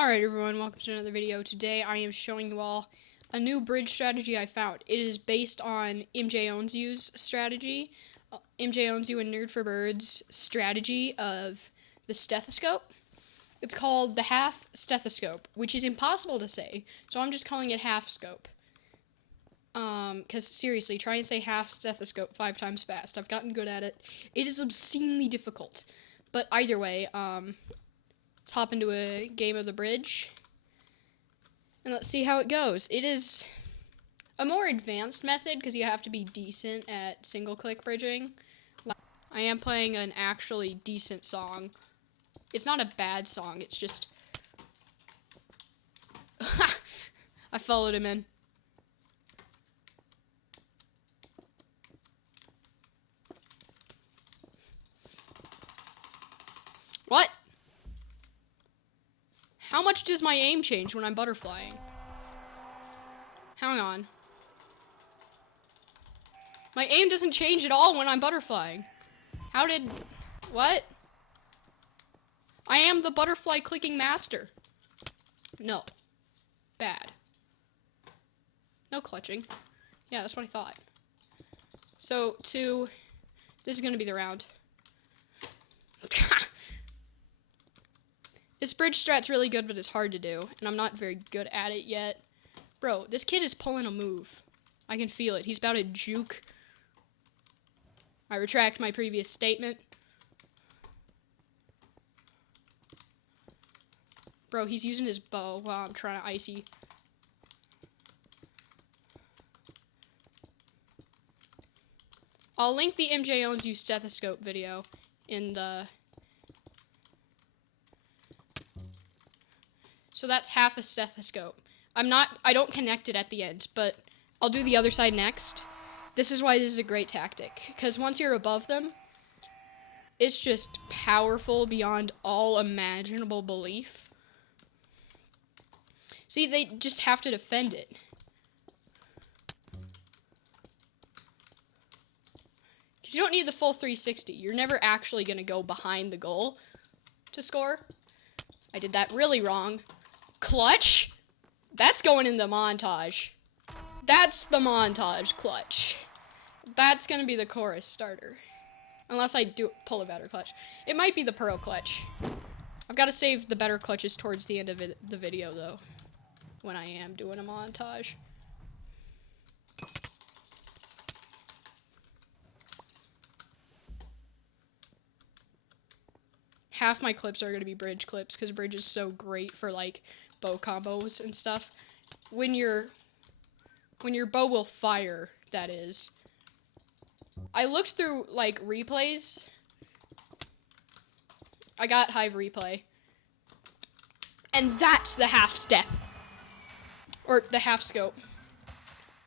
Alright everyone, welcome to another video. Today I am showing you all a new bridge strategy I found. It is based on MJ strategy, MJ and Nerd for Birds strategy of the stethoscope. It's called the half stethoscope, which is impossible to say, so I'm just calling it half scope. Because seriously, try and say half stethoscope 5 times fast. I've gotten good at it. It is obscenely difficult. But either way, let's hop into a game of the bridge. And let's see how it goes. It is a more advanced method because you have to be decent at single-click bridging. I am playing an actually decent song. It's not a bad song, it's just... I followed him in. What? How much does my aim change when I'm butterflying? Hang on. My aim doesn't change at all when I'm butterflying. How did... What? I am the butterfly clicking master. No. Bad. No clutching. Yeah, that's what I thought. So, this is gonna be the round. This bridge strat's really good, but it's hard to do, and I'm not very good at it yet. Bro, this kid is pulling a move. I can feel it. He's about to juke. I retract my previous statement. Bro, he's using his bow while I'm trying to icy. I'll link the MJ stethoscope video in the... So that's half a stethoscope. I don't connect it at the end, but I'll do the other side next. This is why this is a great tactic, because once you're above them, it's just powerful beyond all imaginable belief. See, they just have to defend it. Because you don't need the full 360. You're never actually going to go behind the goal to score. I did that really wrong. Clutch? That's going in the montage. That's the montage clutch. That's going to be the chorus starter. Unless I do pull a better clutch. It might be the pearl clutch. I've got to save the better clutches towards the end of the video, though. When I am doing a montage. Half my clips are going to be bridge clips, because bridge is so great for, like, bow combos and stuff. When your bow will fire, that is. I looked through, like, replays. I got Hive replay. And that's the half steth. Or the half scope.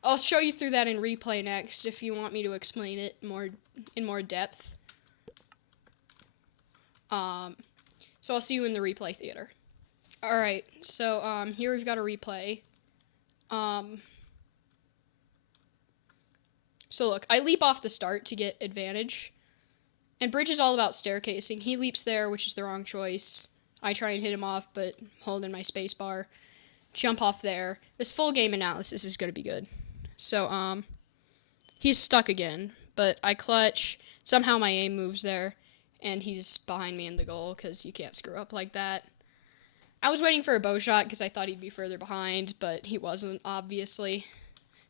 I'll show you through that in replay next if you want me to explain it in more depth. So I'll see you in the replay theater. Alright, so here we've got a replay. So look, I leap off the start to get advantage. And bridge is all about staircasing. He leaps there, which is the wrong choice. I try and hit him off, but hold in my space bar. Jump off there. This full game analysis is going to be good. So, he's stuck again, but I clutch. Somehow my aim moves there, and he's behind me in the goal, because you can't screw up like that. I was waiting for a bow shot, because I thought he'd be further behind, but he wasn't, obviously.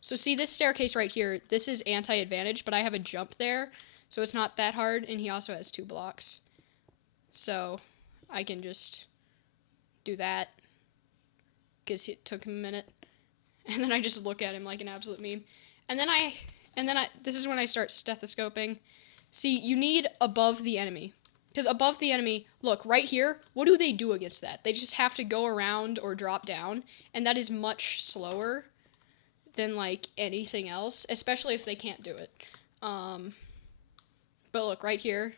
So see this staircase right here, this is anti-advantage, but I have a jump there, so it's not that hard, and he also has 2 blocks. So, I can just do that, because it took him a minute. And then I just look at him like an absolute meme. And then this is when I start stethoscoping. See, you need above the enemy. Because above the enemy, look, right here, what do they do against that? They just have to go around or drop down, and that is much slower than, like, anything else, especially if they can't do it. But look, right here.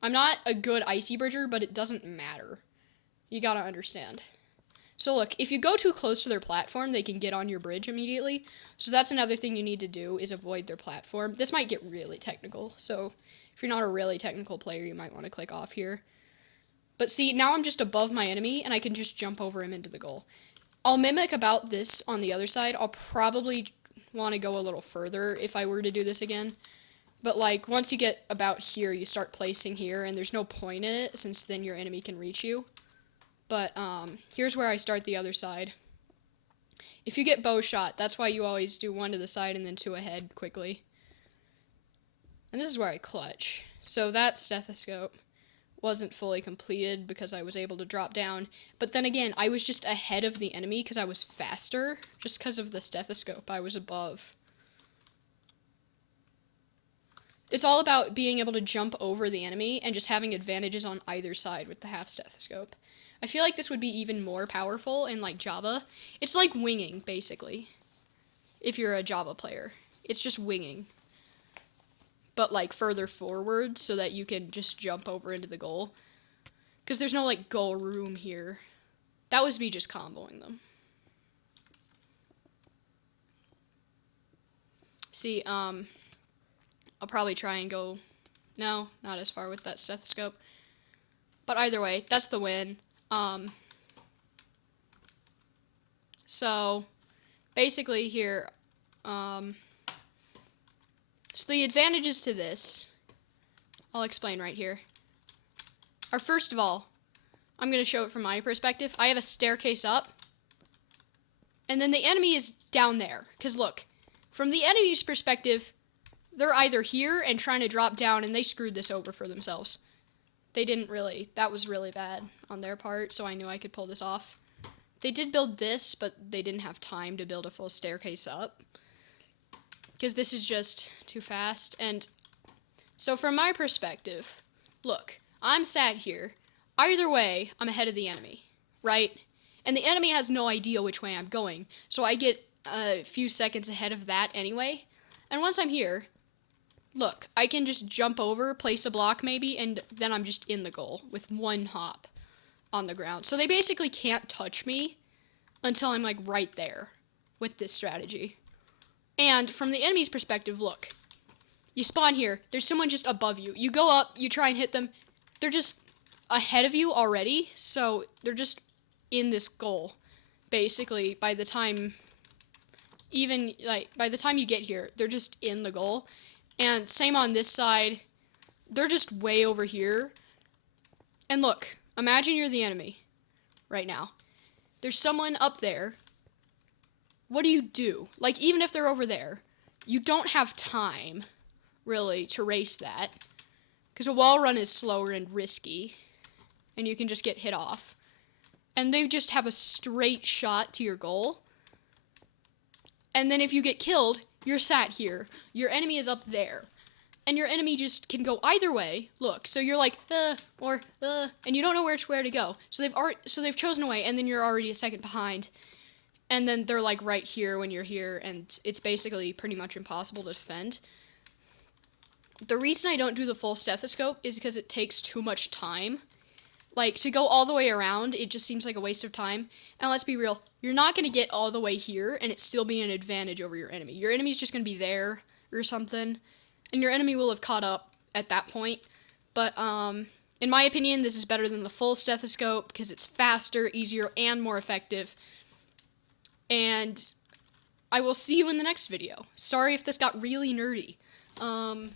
I'm not a good icy bridger, but it doesn't matter. You gotta understand. So look, if you go too close to their platform, they can get on your bridge immediately. So that's another thing you need to do, is avoid their platform. This might get really technical, so if you're not a really technical player, you might want to click off here. But see, now I'm just above my enemy, and I can just jump over him into the goal. I'll mimic about this on the other side. I'll probably want to go a little further if I were to do this again. But, like, once you get about here, you start placing here, and there's no point in it, since then your enemy can reach you. But, here's where I start the other side. If you get bow shot, that's why you always do one to the side and then two ahead quickly. And this is where I clutch. So that stethoscope wasn't fully completed because I was able to drop down. But then again, I was just ahead of the enemy because I was faster. Just because of the stethoscope, I was above. It's all about being able to jump over the enemy and just having advantages on either side with the half stethoscope. I feel like this would be even more powerful in, like, Java. It's like winging, basically, if you're a Java player. It's just winging, but, like, further forward so that you can just jump over into the goal. Because there's no, like, goal room here. That was me just comboing them. See, I'll probably try and go... No, not as far with that stethoscope. But either way, that's the win. So, basically here, so the advantages to this, I'll explain right here, are first of all, I'm going to show it from my perspective. I have a staircase up, and then the enemy is down there. Because look, from the enemy's perspective, they're either here and trying to drop down, and they screwed this over for themselves. They didn't really, that was really bad on their part, so I knew I could pull this off. They did build this, but they didn't have time to build a full staircase up. Because this is just too fast. And so from my perspective, look, I'm sat here. Either way, I'm ahead of the enemy, right? And the enemy has no idea which way I'm going. So I get a few seconds ahead of that anyway. And once I'm here, look, I can just jump over, place a block maybe, and then I'm just in the goal with one hop on the ground. So they basically can't touch me until I'm, like, right there with this strategy. And from the enemy's perspective, look, you spawn here, there's someone just above you. You go up, you try and hit them, they're just ahead of you already, so they're just in this goal. Basically, by the time you get here, they're just in the goal. And same on this side, they're just way over here. And look, imagine you're the enemy right now. There's someone up there. What do? Like, even if they're over there, you don't have time, really, to race that. Because a wall run is slower and risky. And you can just get hit off. And they just have a straight shot to your goal. And then if you get killed, you're sat here. Your enemy is up there. And your enemy just can go either way. Look, so you're like, and you don't know where to go. So they've chosen a way, and then you're already a second behind. And then they're, like, right here when you're here, and it's basically pretty much impossible to defend. The reason I don't do the full stethoscope is because it takes too much time. Like, to go all the way around, it just seems like a waste of time. And let's be real, you're not going to get all the way here and it still be an advantage over your enemy. Your enemy's just going to be there or something, and your enemy will have caught up at that point. But, in my opinion, this is better than the full stethoscope because it's faster, easier, and more effective. And I will see you in the next video. Sorry if this got really nerdy. Bye.